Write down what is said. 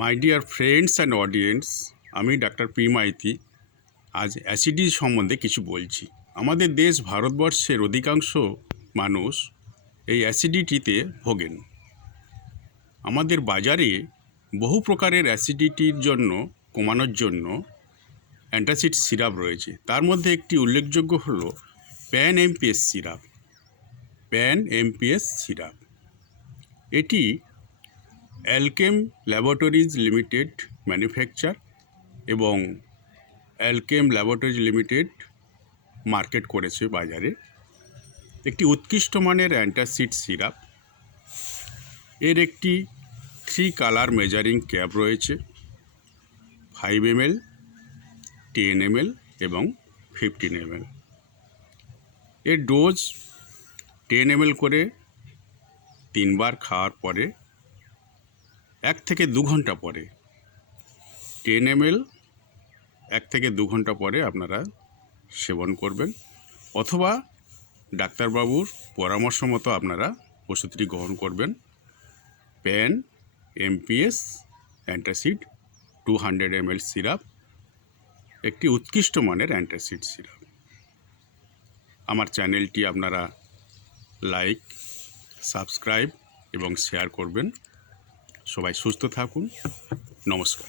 My dear friends and audience, আমি doctor P Maiti আজ অ্যাসিডি সম্বন্ধে কিছু বলছি। আমাদের দেশ ভারতবর্ষের অধিকাংশ মানুষ এই অ্যাসিডিটিতে ভোগেন। আমাদের বাজারে বহু প্রকারের অ্যাসিডিটির জন্য কমানোর জন্য অ্যান্টাসিড সিরাপ রয়েছে। তার মধ্যে একটি উল্লেখযোগ্য হল pan amps syrup. Pan amps syrup এটি অ্যালকেম ল্যাবরেটরিজ লিমিটেড ম্যানুফ্যাকচার এবং অ্যালকেম ল্যাবরেটরিজ লিমিটেড মার্কেট করেছে বাজারে। একটি উৎকৃষ্ট মানের অ্যান্টাসিড সিরাপ। এর একটি 3 কালার মেজারিং ক্যাপ রয়েছে, 5 ml, 10 ml এবং 15 ml। এর ডোজ 10 ml করে 3 বার খাওয়ার পরে 1 থেকে 2 ঘন্টা পরে 10 ml 1 থেকে 2 ঘন্টা পরে আপনারা সেবন করবেন, অথবা ডাক্তারবাবুর পরামর্শ মতো আপনারা ওষুধটি গ্রহণ করবেন। Pan amps antacid 200 ml syrup একটি উৎকৃষ্ট মানের অ্যান্টাসিড সিরাপ। আমার চ্যানেলটি আপনারা লাইক, সাবস্ক্রাইব এবং শেয়ার করবেন। সবাই সুস্থ থাকুন। নমস্কার।